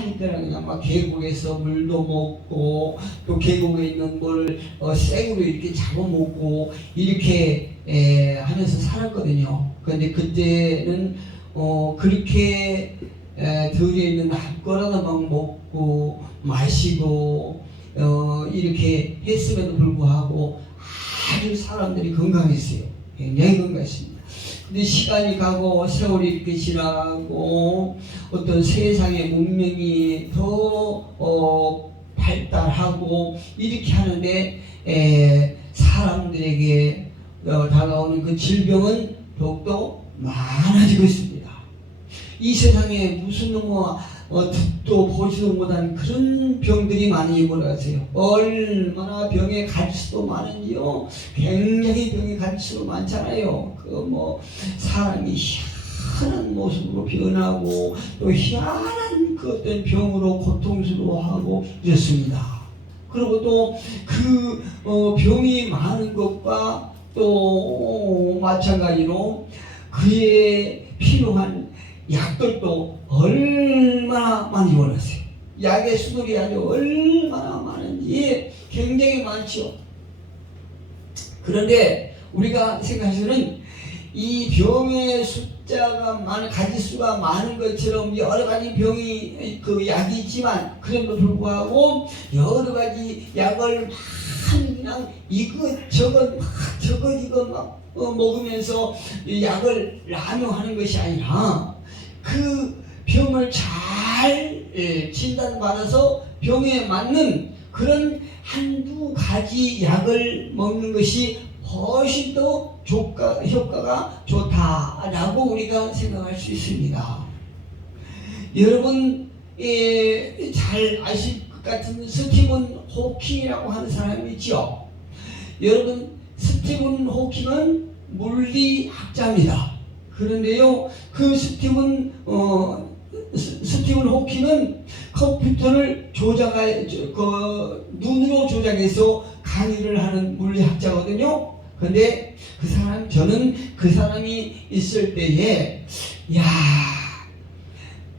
한이 때는 그냥 막 계곡에서 물도 먹고 또 계곡에 있는 물 생으로 이렇게 잡아먹고 이렇게 하면서 살았거든요. 그런데 그때는 그렇게 들어있는 한거라도 막 먹고 마시고 이렇게 했음에도 불구하고 아주 사람들이 건강했어요. 굉장히 건강했습니다. 근데 시간이 가고 세월이 이렇게 지나고 어떤 세상의 문명이 더 발달하고 이렇게 하는데 사람들에게 다가오는 그 질병은 더욱더 많아지고 있습니다. 이 세상에 무슨 듣도 보지도 못한 그런 병들이 많이 일어나세요. 얼마나 병의 가치도 많은지요. 굉장히 병의 가치도 많잖아요. 사람이 희한한 모습으로 변하고 또 희한한 그 어떤 병으로 고통스러워하고 이렇습니다. 그리고 또 그 병이 많은 것과 또 마찬가지로 그에 필요한 약들도 얼마나 많이 원하세요. 약의 수들이 아주 얼마나 많은지 굉장히 많죠. 그런데 우리가 생각해서는 이 병의 숫자가 가지수가 많은 것처럼 여러 가지 병이 약이 있지만 그럼에도 불구하고 여러 가지 약을 그냥 이것저것 막 먹으면서 약을 남용하는 것이 아니라 그 병을 잘 진단받아서 병에 맞는 그런 한두 가지 약을 먹는 것이 훨씬 더 효과가 좋다라고 우리가 생각할 수 있습니다. 여러분 잘 아실 것 같은 스티븐 호킹이라고 하는 사람이 있죠. 여러분 스티븐 호킹은 물리학자입니다. 그런데요, 그 스티븐 호킹은 컴퓨터를 눈으로 조작해서 강의를 하는 물리학자거든요. 근데 저는 그 사람이 있을 때에,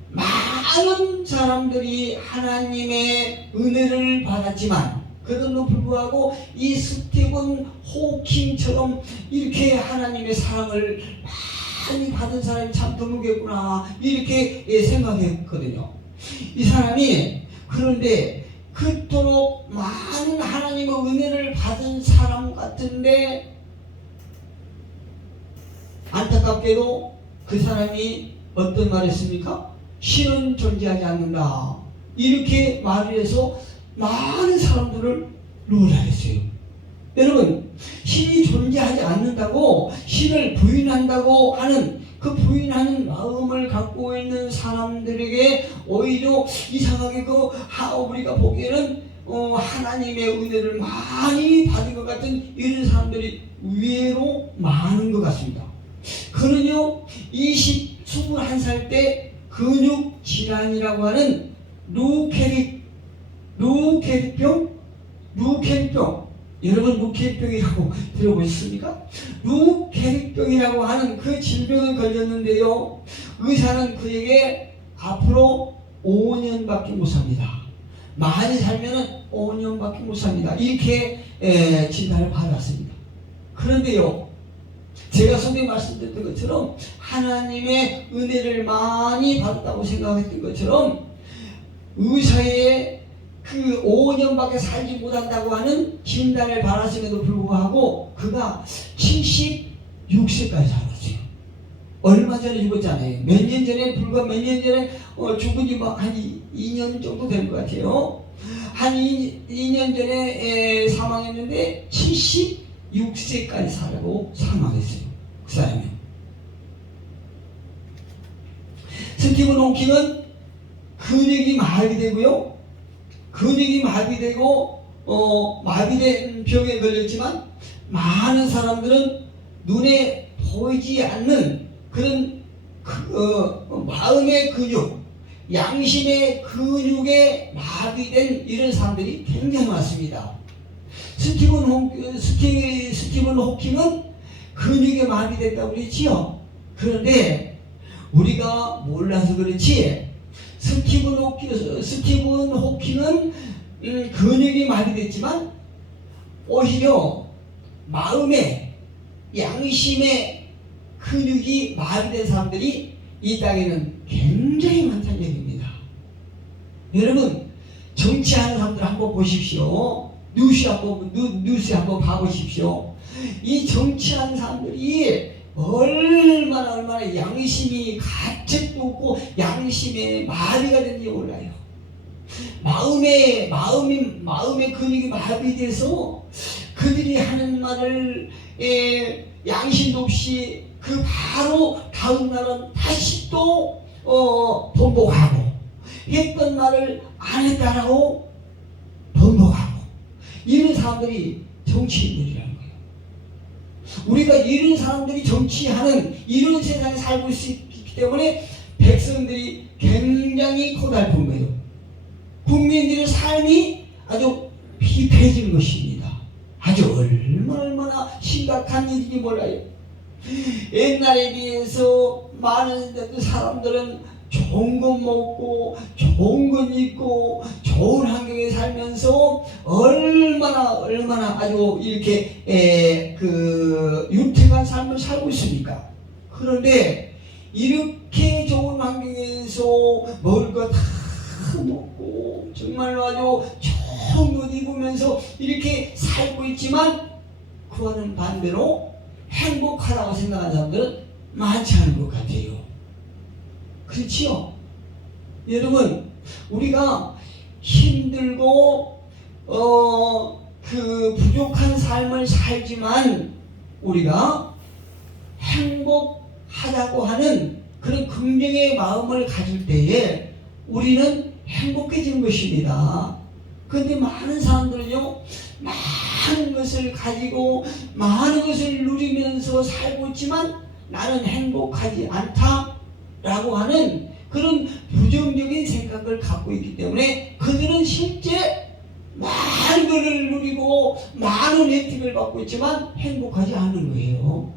많은 사람들이 하나님의 은혜를 받았지만, 그럼에도 불구하고 이 스티븐 호킹처럼 이렇게 하나님의 사랑을 많이 받은 사람이 참 드물겠구나 이렇게 생각했거든요. 이 사람이 그런데 그토록 많은 하나님의 은혜를 받은 사람 같은데 안타깝게도 그 사람이 어떤 말을 했습니까? 신은 존재하지 않는다 이렇게 말을 해서 많은 사람들을 놀라겠어요. 여러분, 신이 존재하지 않는다고 신을 부인한다고 하는 그 부인하는 마음을 갖고 있는 사람들에게 오히려 이상하게 우리가 보기에는 하나님의 은혜를 많이 받은 것 같은 이런 사람들이 의외로 많은 것 같습니다. 그는요 21살 때 근육 질환이라고 하는 루케릭병 여러분 루케릭병이라고 들어보셨습니까? 루케릭병이라고 하는 그 질병에 걸렸는데요, 의사는 그에게 앞으로 5년밖에 못 삽니다. 많이 살면은 5년밖에 못 삽니다. 이렇게 진단을 받았습니다. 그런데요, 제가 전에 말씀드렸던 것처럼 하나님의 은혜를 많이 받았다고 생각했던 것처럼 의사의 그 5년밖에 살지 못한다고 하는 진단을 받았음에도 불구하고 그가 76세까지 살았어요. 얼마 전에 죽었잖아요. 불과 몇 년 전에 죽은 지 한 2년 정도 된 것 같아요. 한 2년 전에 사망했는데 76세까지 살고 사망했어요. 그 사람이. 스티븐 호킹은 근육이 마비되고요. 근육이 마비되고 마비된 병에 걸렸지만 많은 사람들은 눈에 보이지 않는 그런 마음의 근육, 양심의 근육에 마비된 이런 사람들이 굉장히 많습니다. 스티븐 호킹은 근육에 마비됐다고 그랬지요. 그런데 우리가 몰라서 그렇지 스티븐 스티븐 호킹은 근육이 마비됐지만 오히려 마음의 양심의 근육이 마비된 사람들이 이 땅에는 굉장히 많다는 얘기입니다. 여러분, 정치하는 사람들 한번 보십시오. 뉴스 한번 봐보십시오. 이 정치하는 사람들이 얼마나 양심이 가책도 없고 양심에 마비가 되는지 몰라요. 마음의 근육이 마비돼서 그들이 하는 말을 양심도 없이 그 바로 다음 날은 다시 또 번복하고 했던 말을 안 했다라고 번복하고 이런 사람들이 정치인들이라는 거예요. 우리가 이런 사람들이 정치하는 이런 세상에 살고 있기 때문에 백성들이 굉장히 고달픈 거예요. 국민들의 삶이 아주 피폐해지는 것입니다. 아주 얼마나 심각한 일인지 몰라요. 옛날에 비해서 많은 사람들은 좋은 것 먹고 좋은 것 입고 좋은 환경에 살면서 얼마나 아주 이렇게 윤택한 삶을 살고 있습니까? 그런데 이렇게 좋은 환경에서 먹을 거 다 먹고 정말로 아주 좋은 옷 입으면서 이렇게 살고 있지만 그와는 반대로 행복하다고 생각하는 사람들은 많지 않은 것 같아요. 그렇지요? 여러분, 우리가 힘들고 부족한 삶을 살지만 우리가 행복하다고 하는 그런 긍정의 마음을 가질 때에 우리는 행복해지는 것입니다. 그런데 많은 사람들은요, 많은 것을 가지고 많은 것을 누리면서 살고 있지만 나는 행복하지 않다라고 하는 그런 부정적인 생각을 갖고 있기 때문에 그들은 실제 많은 것을 누리고 많은 혜택을 받고 있지만 행복하지 않은 거예요.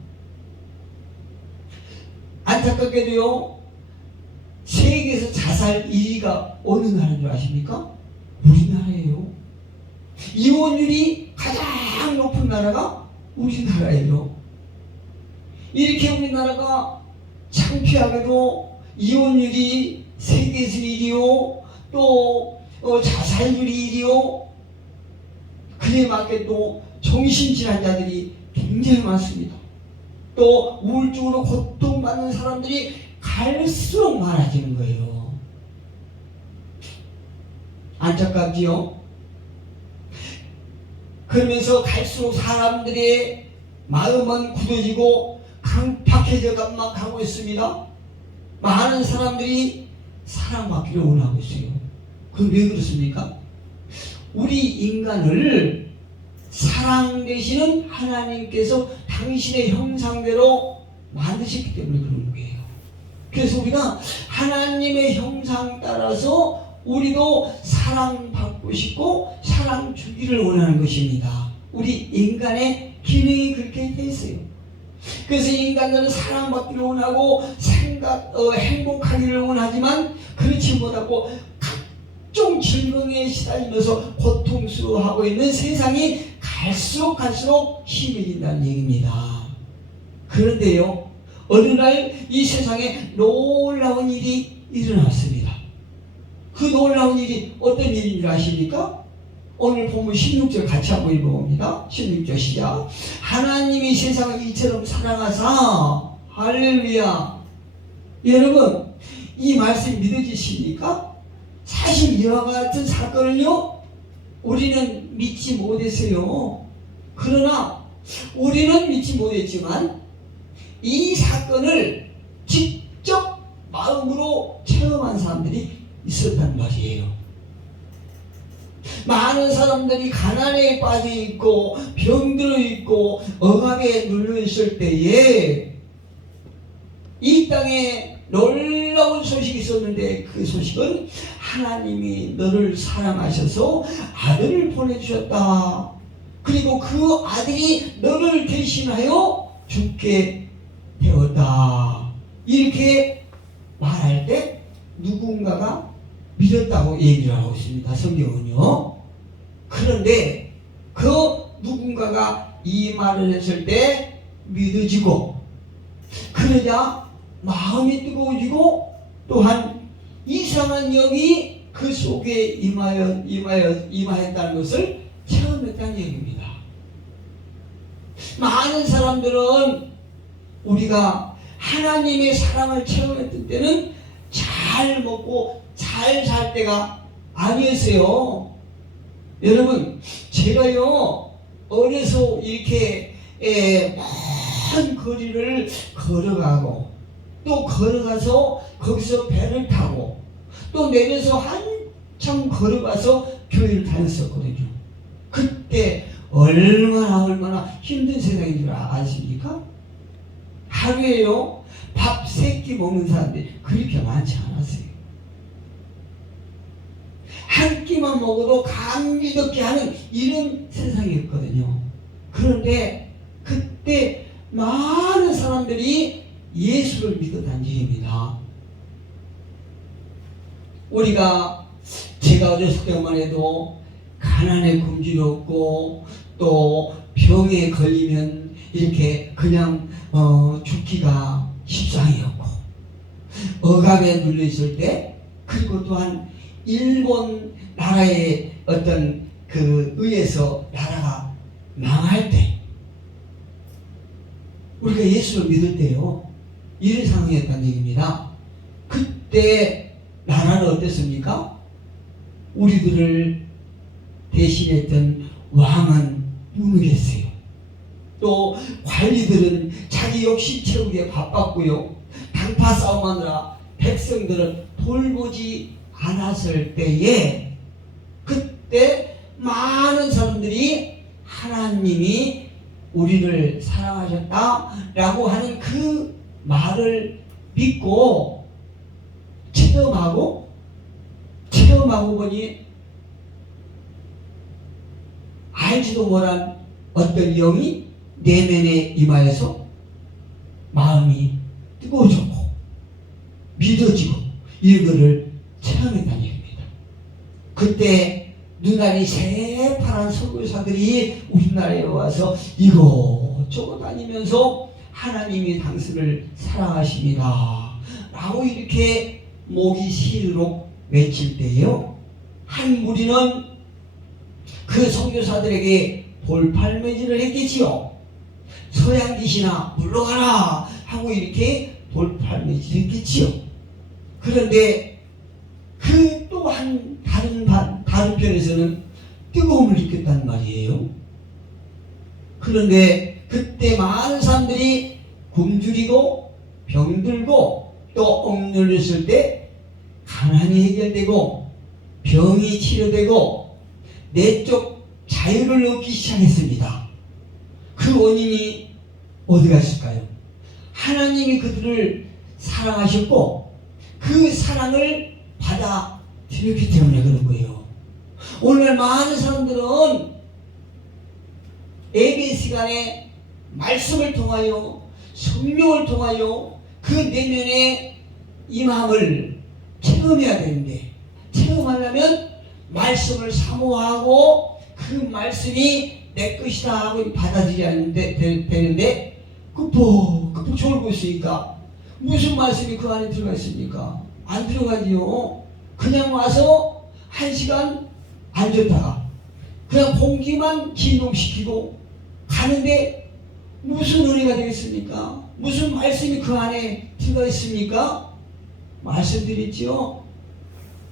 안타깝게도요, 세계에서 자살 1위가 어느 나라인 줄 아십니까? 우리나라예요. 이혼율이 가장 높은 나라가 우리나라예요. 이렇게 우리나라가 창피하게도 이혼율이 세계에서 1위요, 또 자살률이 1위요, 그에 맞게 또 정신질환자들이 굉장히 많습니다. 또 우울증으로 고통받는 사람들이 갈수록 많아지는 거예요. 안타깝지요? 그러면서 갈수록 사람들의 마음은 굳어지고 강팍해져만 가고 있습니다. 많은 사람들이 사랑받기를 원하고 있어요. 그건 왜 그렇습니까? 우리 인간을 사랑되시는 하나님께서 당신의 형상대로 만드셨기 때문에 그런 거예요. 그래서 우리가 하나님의 형상 따라서 우리도 사랑받고 싶고 사랑 주기를 원하는 것입니다. 우리 인간의 기능이 그렇게 돼 있어요. 그래서 인간들은 사랑받기를 원하고 행복하기를 원하지만 그렇지 못하고 각종 질병에 시달리면서 고통스러워하고 있는 세상이 갈수록 심해진다는 얘기입니다. 그런데요, 어느 날 이 세상에 놀라운 일이 일어났습니다. 그 놀라운 일이 어떤 일인 줄 아십니까? 오늘 보면 16절 같이 한번 읽어봅니다. 16절 시작. 하나님이 세상을 이처럼 사랑하사. 할렐루야. 여러분, 이 말씀 믿어지십니까? 사실 이와 같은 사건을요, 우리는 믿지 못했어요. 그러나 우리는 믿지 못했지만 이 사건을 직접 마음으로 체험한 사람들이 있었단 말이에요. 많은 사람들이 가난에 빠져 있고 병들어 있고 억압에 눌려 있을 때에 이 땅에 놀라운 소식이 있었는데 그 소식은 하나님이 너를 사랑하셔서 아들을 보내주셨다. 그리고 그 아들이 너를 대신하여 죽게 되었다. 이렇게 말할 때 누군가가 믿었다고 얘기를 하고 있습니다. 성경은요. 그런데 그 누군가가 이 말을 했을 때 믿어지고, 그러자 마음이 뜨거워지고, 또한 이상한 영이 그 속에 임하였다는 것을 체험했다는 얘기입니다. 많은 사람들은 우리가 하나님의 사랑을 체험했을 때는 잘 먹고 잘 살 때가 아니었어요. 여러분, 제가요 어려서 이렇게 먼 거리를 걸어가고, 또 걸어가서 거기서 배를 타고, 또 내려서 한참 걸어가서 교회를 다녔었거든요. 그때 얼마나 힘든 세상인 줄 아십니까? 하루에요 밥 3끼 먹는 사람들이 그렇게 많지 않았어요. 한 끼만 먹어도 감기덥게 하는 이런 세상이었거든요. 그런데 그때 많은 사람들이 예수를 믿었다는 얘기입니다. 제가 어렸을 때만 해도 가난에 굶주렸고, 또 병에 걸리면 이렇게 그냥 죽기가 십상이었고, 억압에 눌려 있을 때, 그리고 또한 일본 나라의 어떤 그 의해서 나라가 망할 때, 우리가 예수를 믿을 때요 이런 상황이었다는 얘기입니다. 그때 나라는 어땠습니까? 우리들을 대신했던 왕은 무능했어요. 또 관리들은 자기 욕심 채우기에 바빴고요. 당파 싸움하느라 백성들은 돌보지 않았을 때에, 그때 많은 사람들이 하나님이 우리를 사랑하셨다라고 하는 그 말을 믿고 체험하고 보니 알지도 못한 어떤 영이 내면에 임하여서 마음이 뜨거워졌고 믿어지고 이거를 체험했다는 얘기입니다. 그때 눈알이 새파란 선교사들이 우리나라에 와서 이곳저곳 다니면서 하나님이 당신을 사랑하십니다 라고 이렇게 목이 시리록 외칠 때요, 한 무리는 그 선교사들에게 돌팔매질을 했겠지요. 서양 귀신아 물러가라 하고 이렇게 돌팔매질을 했겠지요. 그런데 그 또한 다른 편에서는 뜨거움을 느꼈단 말이에요. 그런데 그때 많은 사람들이 굶주리고 병들고 또 억눌렸을 때 가난이 해결되고 병이 치료되고 내적 자유를 얻기 시작했습니다. 그 원인이 어디 갔을까요? 하나님이 그들을 사랑하셨고 그 사랑을 받아들였기 때문에 그런 거예요. 오늘 많은 사람들은 예배 시간에 말씀을 통하여 성령을 통하여 그 내면의 임함을 체험해야 되는데, 체험하려면 말씀을 사모하고 그 말씀이 내 것이다 하고 받아들여야 되는데 급폭 졸고 있으니까 무슨 말씀이 그 안에 들어가 있습니까? 안 들어가지요. 그냥 와서 1시간 앉았다가 그냥 공기만 진동시키고 가는데 무슨 은혜가 되겠습니까? 무슨 말씀이 그 안에 들어가 있습니까? 말씀드렸죠.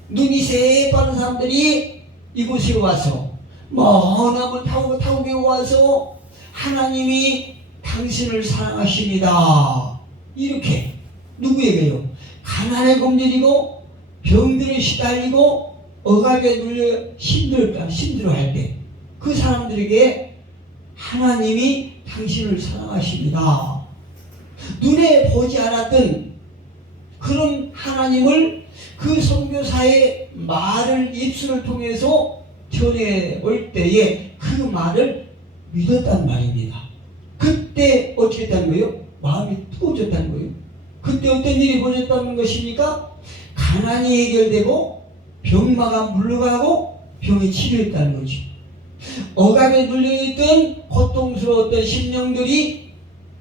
눈이 새빠른 사람들이 이곳에 와서 먼 나무 타국에 와서 하나님이 당신을 사랑하십니다 이렇게 누구에게요? 가난에 굶주리고 병들에 시달리고 억압에 눌려 힘들어할 때 그 사람들에게 하나님이 당신을 사랑하십니다. 눈에 보지 않았던 그런 하나님을 그 선교사의 말을 입술을 통해서 전해올 때에 그 말을 믿었단 말입니다. 그때 어떻게 했다는 거예요? 마음이 뜨거워졌다는 거예요. 그때 어떤 일이 벌어졌다는 것입니까? 가난이 해결되고 병마가 물러가고 병이 치료했다는 거죠. 억압에 눌려있던 고통스러웠던 심령들이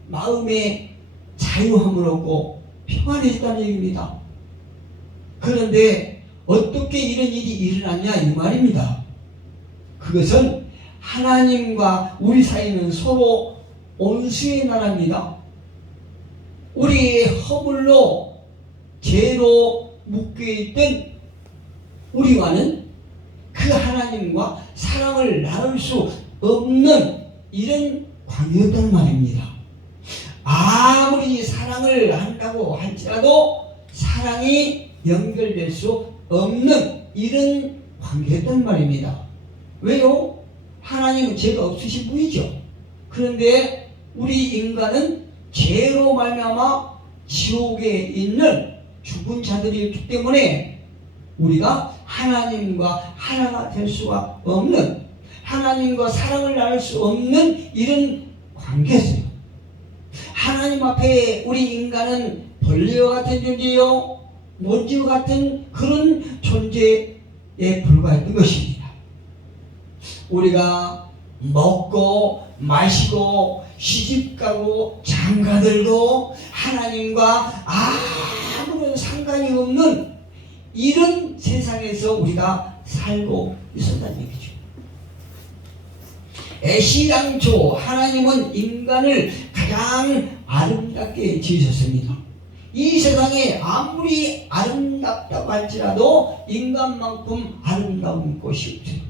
마음의 자유함을 얻고 평안해졌다는 얘기입니다. 그런데 어떻게 이런 일이 일어났냐 이 말입니다. 그것은 하나님과 우리 사이는 서로 온수의 나라입니다. 우리의 허물로 죄로 묶여있던 우리와는 그 하나님과 사랑을 나눌 수 없는 이런 관계였단 말입니다. 아무리 사랑을 한다고 할지라도 사랑이 연결될 수 없는 이런 관계였단 말입니다. 왜요? 하나님은 죄가 없으신 분이죠. 그런데 우리 인간은 죄로 말미암아 지옥에 있는 죽은 자들이기 때문에 우리가 하나님과 하나가 될 수가 없는, 하나님과 사랑을 나눌 수 없는 이런 관계였어요. 하나님 앞에 우리 인간은 벌레와 같은 존재요, 먼지와 같은 그런 존재에 불과했던 것입니다. 우리가 먹고 마시고 시집가고 장가들고 하나님과 아무런 상관이 없는 이런 세상에서 우리가 살고 있었다는 얘기죠. 애시당초 하나님은 인간을 가장 아름답게 지으셨습니다. 이 세상에 아무리 아름답다고 할지라도 인간만큼 아름다운 곳이 없어요.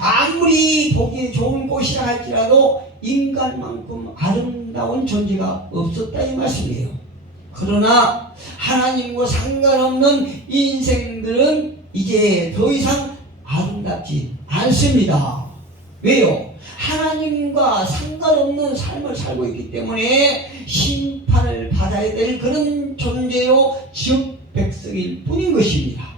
아무리 보기 좋은 곳이라 할지라도 인간만큼 아름다운 존재가 없었다 이 말씀이에요. 그러나 하나님과 상관없는 인생들은 이제 더 이상 아름답지 않습니다. 왜요? 하나님과 상관없는 삶을 살고 있기 때문에 심판을 받아야 될 그런 존재요 지옥 백성일 뿐인 것입니다.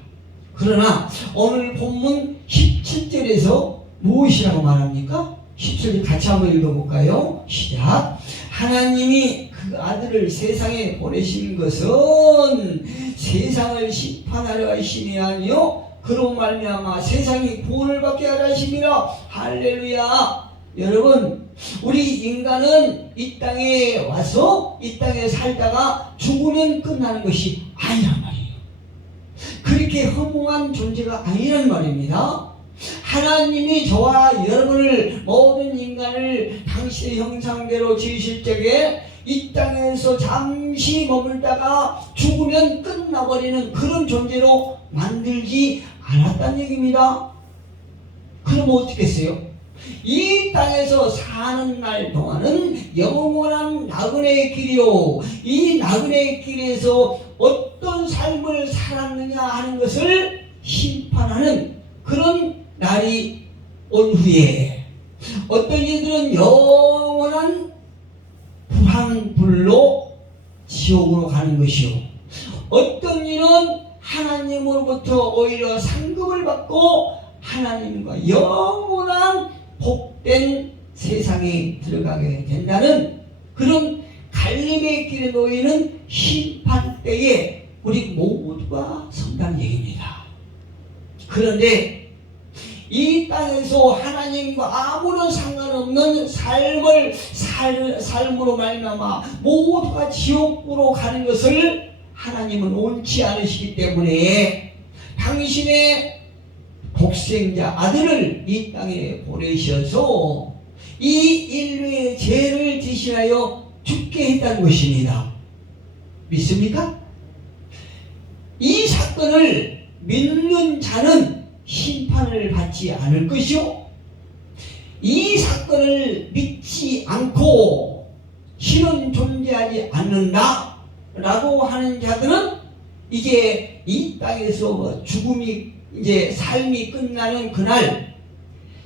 그러나 오늘 본문 17절에서 무엇이라고 말합니까? 17절 같이 한번 읽어볼까요? 시작. 하나님이 그 아들을 세상에 보내신 것은 세상을 심판하려 하심이 아니요 그로 말미암아 세상이 구원을 받게 하려 하심이라. 할렐루야. 여러분, 우리 인간은 이 땅에 와서 이 땅에 살다가 죽으면 끝나는 것이 아니란 말이에요. 그렇게 허무한 존재가 아니란 말입니다. 하나님이 저와 여러분을, 모든 인간을 당신의 형상대로 지으실 적에 이 땅에서 잠시 머물다가 죽으면 끝나버리는 그런 존재로 만들지 않았다는 얘기입니다. 그럼 어떻게 했어요? 이 땅에서 사는 날 동안은 영원한 나그네의 길이요, 이 나그네의 길에서 어떤 삶을 살았느냐 하는 것을 심판하는 그런 날이 온 후에 어떤 이들은 영원한 불황불로 지옥으로 가는 것이요, 어떤 이는 하나님으로부터 오히려 상급을 받고 하나님과 영원한 복된 세상에 들어가게 된다는 그런 갈림의 길에 놓이는 심판 때에 우리 모두가 선다는 얘기입니다. 그런데 이 땅에서 하나님과 아무런 상관없는 삶으로 말미암아 모두가 지옥으로 가는 것을 하나님은 원치 않으시기 때문에 당신의 독생자 아들을 이 땅에 보내셔서 이 인류의 죄를 대신하여 죽게 했다는 것입니다. 믿습니까? 이 사건을 믿는 자는 심판을 받지 않을 것이요, 이 사건을 믿지 않고 신은 존재하지 않는다 라고 하는 자들은 이제 이 땅에서 죽음이, 이제 삶이 끝나는 그날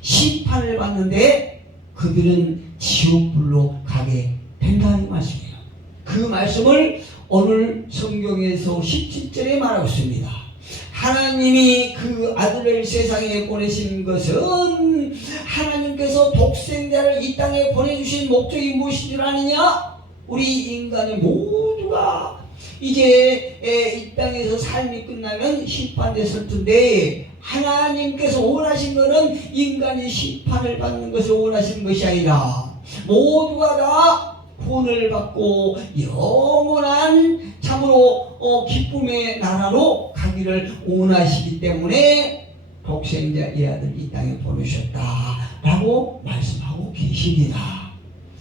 심판을 받는데 그들은 지옥불로 가게 된다 이 말씀이에요. 그 말씀을 오늘 성경에서 17절에 말하고 있습니다. 하나님이 그 아들을 세상에 보내신 것은 하나님께서 독생자를 이 땅에 보내주신 목적이 무엇인 줄 아느냐? 우리 인간의 모두가 이제 이 땅에서 삶이 끝나면 심판됐을 텐데, 하나님께서 원하신 것은 인간이 심판을 받는 것을 원하시는 것이 아니라 모두가 다 구원을 받고 영원한 참으로 기쁨의 나라로 가기를 원하시기 때문에 독생자 이 아들 이 땅에 보내셨다라고 말씀하고 계십니다.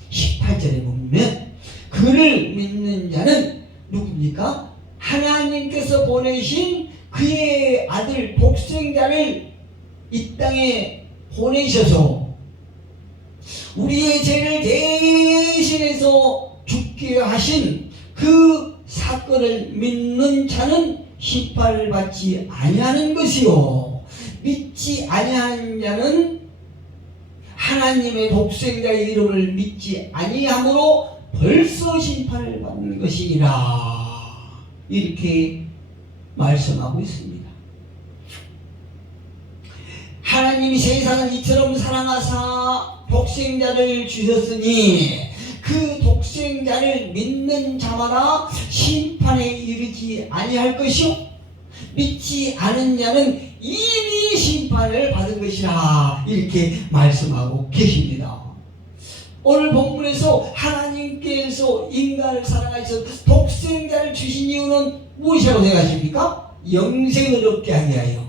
18절에 보면 그를 믿는 자는 누굽니까? 하나님께서 보내신 그의 아들 독생자를 이 땅에 보내셔서 우리의 죄를 대신해서 죽게 하신 그 사건을 믿는 자는 심판을 받지 아니하는 것이요, 믿지 아니하는 자는 하나님의 독생자의 이름을 믿지 아니함으로 벌써 심판을 받는 것이니라, 이렇게 말씀하고 있습니다. 하나님이 세상을 이처럼 사랑하사 독생자를 주셨으니 그 독생자를 믿는 자마다 심판에 이르지 아니할 것이요, 믿지 않은 자는 이미 심판을 받은 것이라, 이렇게 말씀하고 계십니다. 오늘 본문에서 하나님께서 인간을 사랑하셔서 독생자를 주신 이유는 무엇이라고 생각하십니까? 영생을 얻게 하게 하여,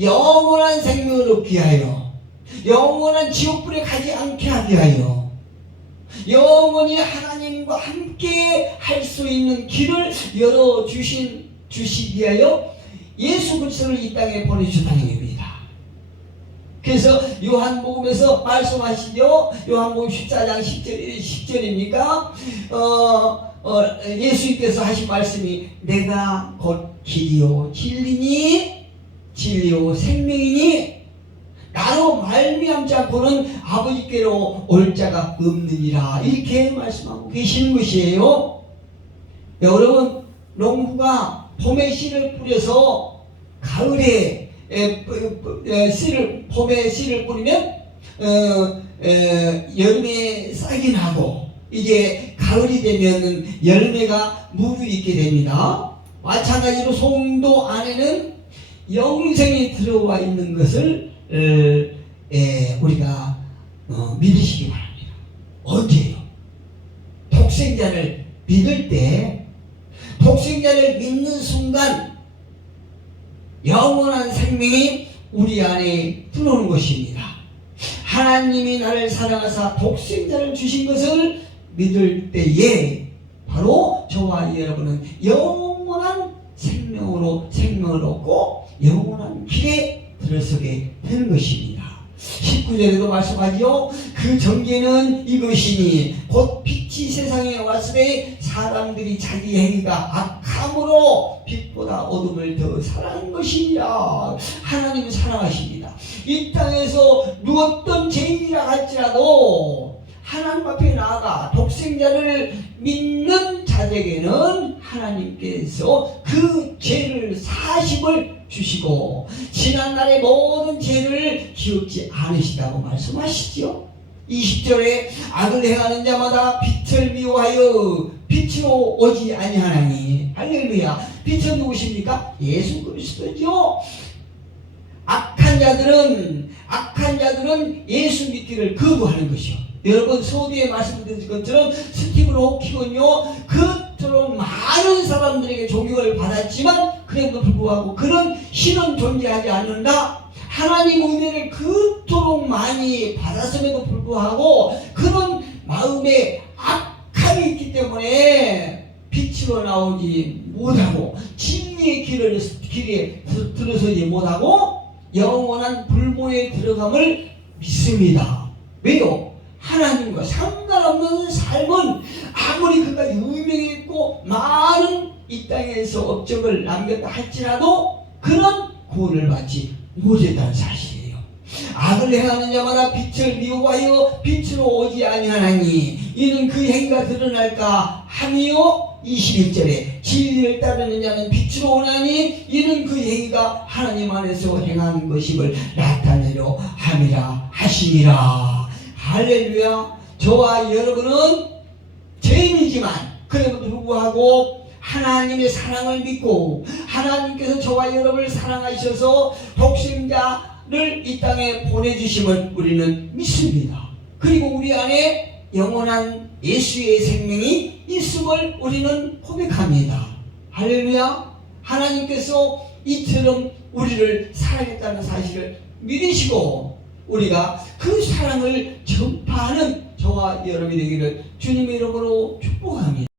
영원한 생명을 얻게 하여, 영원한 지옥불에 가지 않게 하게 하여, 영원히 하나님과 함께 할 수 있는 길을 주시기 위하여 예수 그리스도를 이 땅에 보내주셨다는 얘기입니다. 그래서 요한복음에서 말씀하시죠. 요한복음 14장 10절입니까? 예수님께서 하신 말씀이 내가 곧 길이요 진리요 생명이니 나로 말미암지 않고는 아버지께로 올 자가 없느니라, 이렇게 말씀하고 계시는 것이에요. 여러분, 농부가 봄에 씨를 뿌려서 가을에 봄에 씨를 뿌리면 여름에 싹이 나고 이제 가을이 되면 열매가 무르익게 됩니다. 마찬가지로 송도 안에는 영생이 들어와 있는 것을 우리가 믿으시기 바랍니다. 언제요? 독생자를 믿을 때, 독생자를 믿는 순간 영원한 생명이 우리 안에 들어오는 것입니다. 하나님이 나를 사랑하사 독생자를 주신 것을 믿을 때에 바로 저와 여러분은 영원한 생명을 얻고 영원한 길에 들어서게 되는 것입니다. 19절에도 말씀하죠. 그 정죄는 이것이니 곧 빛이 세상에 왔을 때 사람들이 자기 행위가 악함으로 빛보다 어둠을 더 사랑한 것이니라. 하나님은 사랑하십니다. 이 땅에서 어떤 죄인이라 할지라도 하나님 앞에 나아가 독생자를 믿는 자에게는 하나님께서 그 죄를 사심을 주시고 지난날의 모든 죄를 기억지 않으시다고 말씀하시죠. 20절에 악을 행하는 자마다 빛을 미워하여 빛으로 오지 아니하나니. 할렐루야. 빛은 누구십니까? 예수 그리스도죠. 악한 자들은 예수 믿기를 거부하는 것이요. 여러분, 서두에 말씀드린 것처럼 스티븐 호킹은요, 그토록 많은 사람들에게 존경을 받았지만 그럼에도 불구하고 그런 신은 존재하지 않는다. 하나님 은혜를 그토록 많이 받았음에도 불구하고 그런 마음에 악함이 있기 때문에 빛으로 나오지 못하고 진리의 길에 들어서지 못하고 영원한 불모에 들어감을 믿습니다. 왜요? 하나님과 상관없는 삶은 아무리 그가 유명했고 많은 이 땅에서 업적을 남겼다 할지라도 그런 구원을 받지 못했다는 사실이에요. 악을 행하는 자마다 빛을 미워하여 빛으로 오지 아니하나니 이는 그 행위가 드러날까 하며 21절에 진리를 따르는 자는 빛으로 오나니 이는 그 행위가 하나님 안에서 행한 것임을 나타내려 함이라 하시니라. 할렐루야. 저와 여러분은 죄인이지만 그럼에도 불구하고 하나님의 사랑을 믿고 하나님께서 저와 여러분을 사랑하셔서 독생자를 이 땅에 보내주심을 우리는 믿습니다. 그리고 우리 안에 영원한 예수의 생명이 있음을 우리는 고백합니다. 할렐루야. 하나님께서 이처럼 우리를 사랑했다는 사실을 믿으시고 우리가 그 사랑을 전파하는 저와 여러분이 되기를 주님의 이름으로 축복합니다.